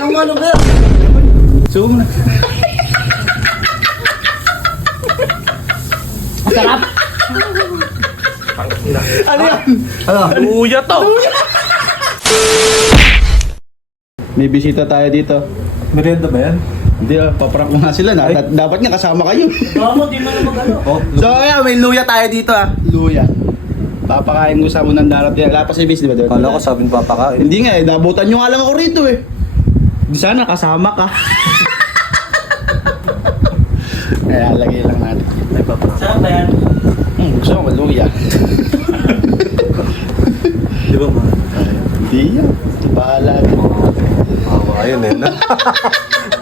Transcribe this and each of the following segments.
Ang ano ba? Zoom na. Sarap. Ano yan? Ano? Luya to. May bisita tayo dito. Merienda ba yan? Hindi paprank mo nga sila na. Dapat nga kasama kayo. Mamo, di mo na mag-ano. So kaya may luya tayo dito Luya. Papakain ko sa unang darat. Wala pa si Bis, di ba? Kala ko sabi papakain. Hindi nga nabutan nyo nga lang ako rito Di sana kasama ka. Kaya lagay lang natin. Ay, papakain. Sarap ba yan? Gusto mo luya. Di ba ba? Hindi yan. Bahala. Ayun eh.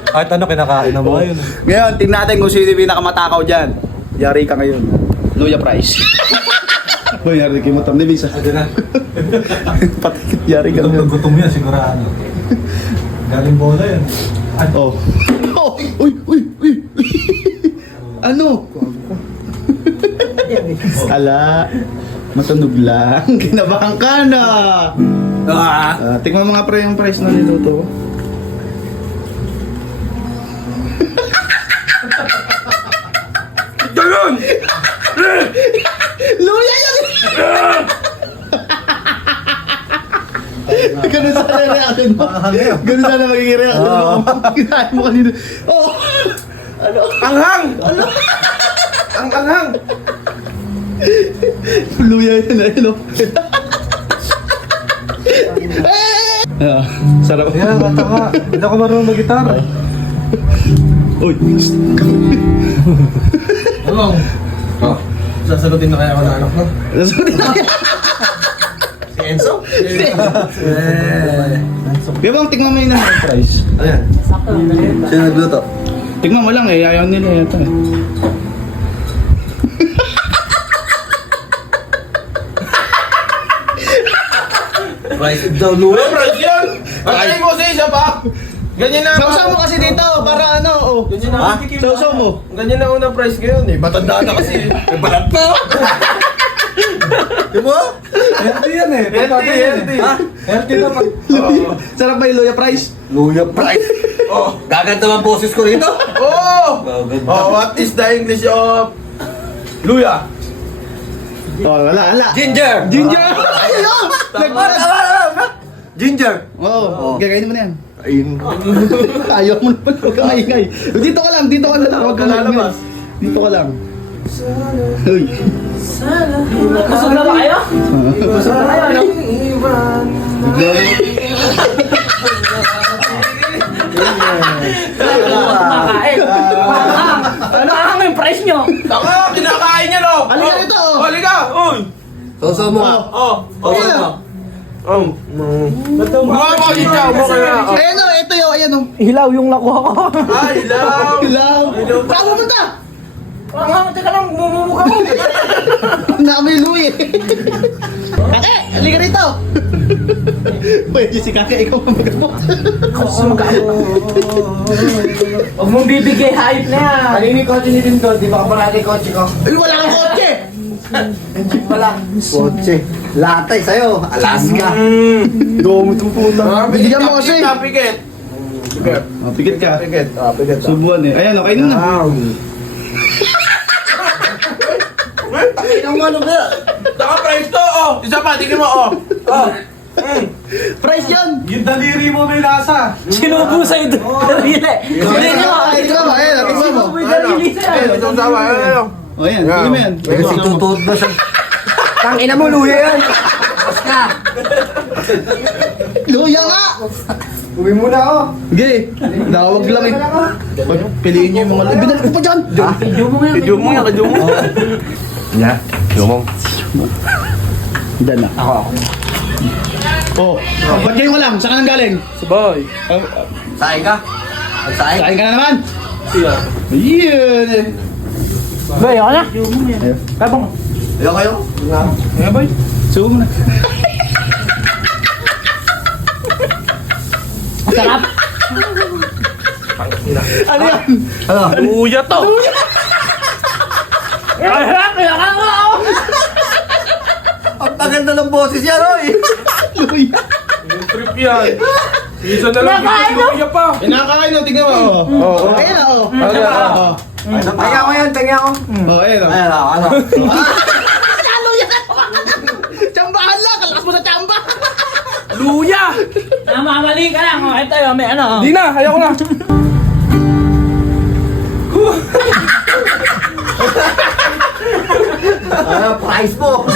Kahit ano kinakain na mo. Ayun. Ngayon, tingnan natin kung sino yung pinakamatakaw dyan. Yari ka ngayon. Luya price. Hoy, yari kayo mo tam ni Bisa. Aga na. Patikit, yari ka ngayon. Gutom yan sigurado. Galing bola yan. Oh. Oh, uy, uy, uy. Ano? Ala, matunog lang. Kinabahan ka na. Tingnan mo nga pre yung price na niluto ko. Ganun! Luya yan! Ganun sana yung reaction mo. Ganun sana magiging reaction mo. Kinain mo kanina. Oh! Ano? Anghang! Ano? Ang anghang! Luya yan ano? Sarap. Yan, kata ka. Hindi ako marunong mag-gitara. Uy! Ano? Oh. Sasagutin na kaya ako ng anak mo? Si Enzo? Di ba tingnan mo yung price? Ayan. Sakto lang na Sino nagluto? Tingnan mo lang ayaw nila yata Rice daw, luya. Rice yan! Pagkain mo sa isa pa! Ganyan na. Sausaw mo kasi dito para ano Ganyan na. Sausaw mo. Ganyan na unang price ngayon eh. Batanda na kasi. May balat pa! Di ba? Healthy yan eh. Healthy. Ha? Healthy naman. Sarap ba yung luya price? Luya price. Oh. Gaganda ang boses ko rito. Oh! Oh, what is the English of luya? Oh, wala. Ginger. Ginger! Ayun! Nagparas! Ginger. Oo, gagainin mo na yan. Ayun. Ayaw mo na pala, huwag kang maingay. Dito ka lang na lang. Huwag kang lalabas. Dito ka lang. Uy. Busog na ba kayo? Busog na kayo, ano? Kumakain. Ano ang yung price nyo? Taka, kinakain niya no? Halika rito, oh. Halika! Uy! Sausaw mo. Oh! Ayan o. Mga makikita mo kaya. Ayan o, ito yun, ayan o. Hilaw yung nakuha ko. Ay, love! Hilaw. Saan mo punta? Teka lang, mumumukha ko. Naamoy luya. Kake, halika rito. Pwede si Kake, ikaw ang magamot. Huwag mong bibigay hype na yan. Kanina yung kotse ni Tindol, di ba ka parati yung kotse ko? Ay, wala kang kotse. Jeep pala. Kotse. Latay sa'yo. Alaska. Domo itong puta. Bigyan mo kasi. Pikit. Pikit. Oh, pikit ka. Pikit. Pikit. Subuan eh. Ayan, okay na. Ang ano ba? Taka price to, oh! Isa pa, tingin mo, oh! Oh! Price yan. Yung daliri mo may lasa. Sinubo sa'yo doon. Dalili. Dalili mo. Tingnan mo, ayan, tingnan mo. Sinubo yung dalili sa'yo. Ayun, itong sawa, ayun. O yan, tingnan mo yan. Kasi tutuod na siya. Tangina mo, luya yan. Basta. Luya nga! Uwi muna ako. Sige, nawag lang eh. Piliin niyo yung mga luya. Binalik ko pa dyan. Video mo nga. Video mo yan, video mo. Yeah. Yung Diyan na. Ako. Oh, ba't kayo ka lang? Saan ka nang galing? Sabay. Saing ka? Saing? Kain ka na naman? Siya. Ayun. Boy, ako na. Kabang. Ayaw kayo? Nga boy? Subo mo na. Sarap. Ano yan? Ano? Luya to. Kaya ka nga ako. Ang paganda ng boses yan, oy! Luya. Yung trip yan. Isa na lang. Luya pa. Kinakain mo, tingnan mo. Oo. Ayan na, oh. Tingnan ko yan, tingnan ko. Oh, ayan, oh. Ayan, ano? Luya na! Tsambahan lang! Kalakas mo sa tsamba! Luya! Namamali ka lang. Ito yun, may ano. Di na, ayaw ko na. Price mo.